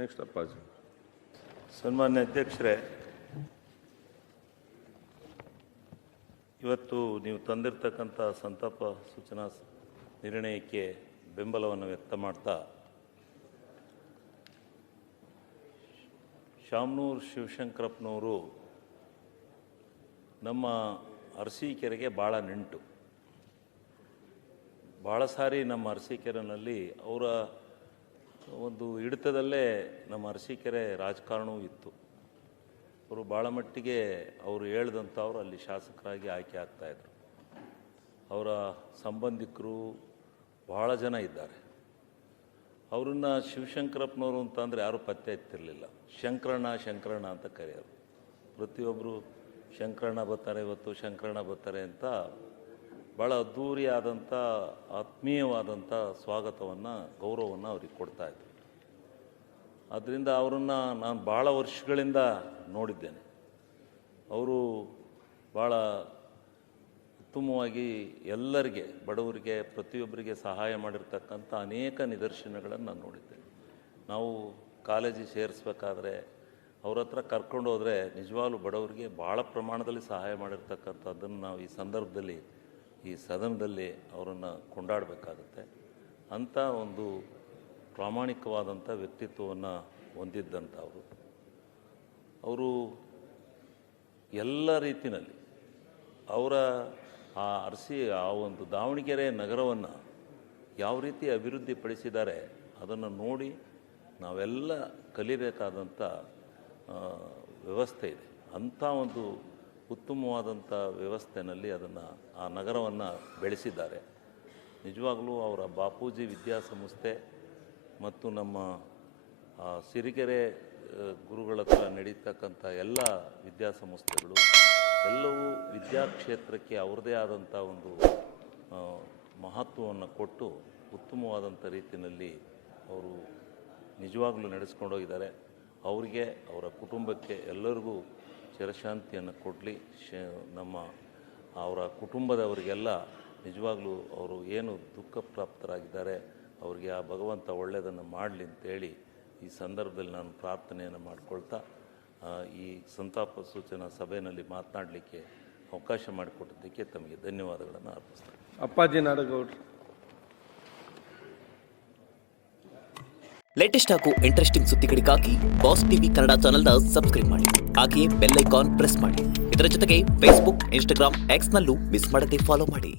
Next ಅಪ್ಪಾಜಿ. ಸನ್ಮಾನ್ಯ ಅಧ್ಯಕ್ಷರೇ, ಇವತ್ತು ನೀವು ತಂದಿರತಕ್ಕಂಥ ಸಂತಾಪ ಸೂಚನಾ ನಿರ್ಣಯಕ್ಕೆ ಬೆಂಬಲವನ್ನು ವ್ಯಕ್ತ ಮಾಡ್ತಾ ಶಾಮನೂರು ಶಿವಶಂಕರಪ್ಪನವರು ನಮ್ಮ ಅರಸೀಕೆರೆಗೆ ಭಾಳ ನೆಂಟು. ಭಾಳ ಸಾರಿ ನಮ್ಮ ಅರಸೀಕೆರೆಯಲ್ಲಿ ಅವರ ಒಂದು ಹಿಡಿತದಲ್ಲೇ ನಮ್ಮ ಅರಸೀಕೆರೆ ರಾಜಕಾರಣವೂ ಇತ್ತು. ಅವರು ಭಾಳ ಮಟ್ಟಿಗೆ ಅವರು ಹೇಳ್ದಂಥವ್ರು ಅಲ್ಲಿ ಶಾಸಕರಾಗಿ ಆಯ್ಕೆ ಆಗ್ತಾಯಿದ್ರು. ಅವರ ಸಂಬಂಧಿಕರು ಭಾಳ ಜನ ಇದ್ದಾರೆ. ಅವರನ್ನ ಶಿವಶಂಕರಪ್ಪನವರು ಅಂತಂದರೆ ಯಾರೂ ಪತ್ತೆ ಎತ್ತಿರಲಿಲ್ಲ. ಶಂಕರಣ್ಣ ಅಂತ ಕರೆಯೋರು. ಪ್ರತಿಯೊಬ್ಬರು ಶಂಕರಣ್ಣ ಬರ್ತಾರೆ, ಇವತ್ತು ಶಂಕರಣ್ಣ ಬರ್ತಾರೆ ಅಂತ ಭಾಳ ಅದ್ಧೂರಿಯಾದಂಥ ಆತ್ಮೀಯವಾದಂಥ ಸ್ವಾಗತವನ್ನು, ಗೌರವವನ್ನು ಅವ್ರಿಗೆ ಕೊಡ್ತಾಯಿದ್ರು. ಆದ್ದರಿಂದ ಅವರನ್ನು ನಾನು ಭಾಳ ವರ್ಷಗಳಿಂದ ನೋಡಿದ್ದೇನೆ. ಅವರು ಭಾಳ ಉತ್ತಮವಾಗಿ ಎಲ್ಲರಿಗೆ, ಬಡವರಿಗೆ, ಪ್ರತಿಯೊಬ್ಬರಿಗೆ ಸಹಾಯ ಮಾಡಿರ್ತಕ್ಕಂಥ ಅನೇಕ ನಿದರ್ಶನಗಳನ್ನು ನಾನು ನೋಡಿದ್ದೇನೆ. ನಾವು ಕಾಲೇಜಿಗೆ ಸೇರಿಸ್ಬೇಕಾದ್ರೆ ಅವ್ರ ಹತ್ರ ಕರ್ಕೊಂಡು ಹೋದರೆ ನಿಜವಾಗ್ಲೂ ಬಡವರಿಗೆ ಭಾಳ ಪ್ರಮಾಣದಲ್ಲಿ ಸಹಾಯ ಮಾಡಿರ್ತಕ್ಕಂಥದ್ದನ್ನು ನಾವು ಈ ಸಂದರ್ಭದಲ್ಲಿ, ಈ ಸದನದಲ್ಲಿ ಅವರನ್ನು ಕೊಂಡಾಡಬೇಕಾಗುತ್ತೆ. ಅಂಥ ಒಂದು ಪ್ರಾಮಾಣಿಕವಾದಂಥ ವ್ಯಕ್ತಿತ್ವವನ್ನು ಹೊಂದಿದ್ದಂಥವರು. ಅವರು ಎಲ್ಲ ರೀತಿಯಲ್ಲಿ ಅವರ ಆ ಒಂದು ದಾವಣಗೆರೆ ನಗರವನ್ನು ಯಾವ ರೀತಿ ಅಭಿವೃದ್ಧಿಪಡಿಸಿದ್ದಾರೆ ಅದನ್ನು ನೋಡಿ ನಾವೆಲ್ಲ ಕಲಿಬೇಕಾದಂಥ ವ್ಯವಸ್ಥೆ ಇದೆ. ಅಂಥ ಒಂದು ಉತ್ತಮವಾದಂಥ ವ್ಯವಸ್ಥೆಯಲ್ಲಿ ಆ ನಗರವನ್ನು ಬೆಳೆಸಿದ್ದಾರೆ. ನಿಜವಾಗಲೂ ಅವರ ಬಾಪೂಜಿ ವಿದ್ಯಾಸಂಸ್ಥೆ ಮತ್ತು ನಮ್ಮ ಸಿರಿಗೆರೆ ಗುರುಗಳ ಹತ್ರ ನಡೀತಕ್ಕಂಥ ಎಲ್ಲ ವಿದ್ಯಾಸಂಸ್ಥೆಗಳು ಎಲ್ಲವೂ ವಿದ್ಯಾಕ್ಷೇತ್ರಕ್ಕೆ ಅವ್ರದ್ದೇ ಆದಂಥ ಒಂದು ಮಹತ್ವವನ್ನು ಕೊಟ್ಟು ಉತ್ತಮವಾದಂಥ ರೀತಿಯಲ್ಲಿ ಅವರು ನಿಜವಾಗ್ಲೂ ನಡೆಸ್ಕೊಂಡೋಗಿದ್ದಾರೆ. ಅವರಿಗೆ, ಅವರ ಕುಟುಂಬಕ್ಕೆ ಎಲ್ಲರಿಗೂ ಚಿರಶಾಂತಿಯನ್ನು ಕೊಡಲಿ. ಅವರ ಕುಟುಂಬದವರಿಗೆಲ್ಲ ನಿಜವಾಗ್ಲೂ ಅವರು ಏನು ದುಃಖ ಪ್ರಾಪ್ತರಾಗಿದ್ದಾರೆ ಅವರಿಗೆ ಆ ಭಗವಂತ ಒಳ್ಳೆಯದನ್ನು ಮಾಡಲಿ ಅಂತೇಳಿ ಈ ಸಂದರ್ಭದಲ್ಲಿ ನಾನು ಪ್ರಾರ್ಥನೆಯನ್ನು ಮಾಡಿಕೊಳ್ತಾ ಈ ಸಂತಾಪ ಸೂಚನಾ ಸಭೆಯಲ್ಲಿ ಮಾತನಾಡಲಿಕ್ಕೆ ಅವಕಾಶ ಮಾಡಿಕೊಟ್ಟಿದ್ದಕ್ಕೆ ತಮಗೆ ಧನ್ಯವಾದಗಳನ್ನು ಅರ್ಪಿಸ್ತೇನೆ. ಅಪ್ಪಾಜಿ ನಾಡಗೌಡ್ರು. ಲೇಟೆಸ್ಟ್ ಹಾಗೂ ಇಂಟ್ರೆಸ್ಟಿಂಗ್ ಸುದ್ದಿಗಳಿಗಾಗಿ ಬಾಸ್ ಟಿವಿ ಕನ್ನಡ ಚಾನೆಲ್ನ ಸಬ್ಸ್ಕ್ರೈಬ್ ಮಾಡಿ. ಹಾಗೆಯೇ ಬೆಲ್ ಐಕಾನ್ ಪ್ರೆಸ್ ಮಾಡಿ. ಇದರ ಜೊತೆಗೆ ಫೇಸ್ಬುಕ್, ಇನ್ಸ್ಟಾಗ್ರಾಮ್, ಎಕ್ಸ್ನಲ್ಲೂ ಮಿಸ್ ಮಾಡದೆ ಫಾಲೋ ಮಾಡಿ.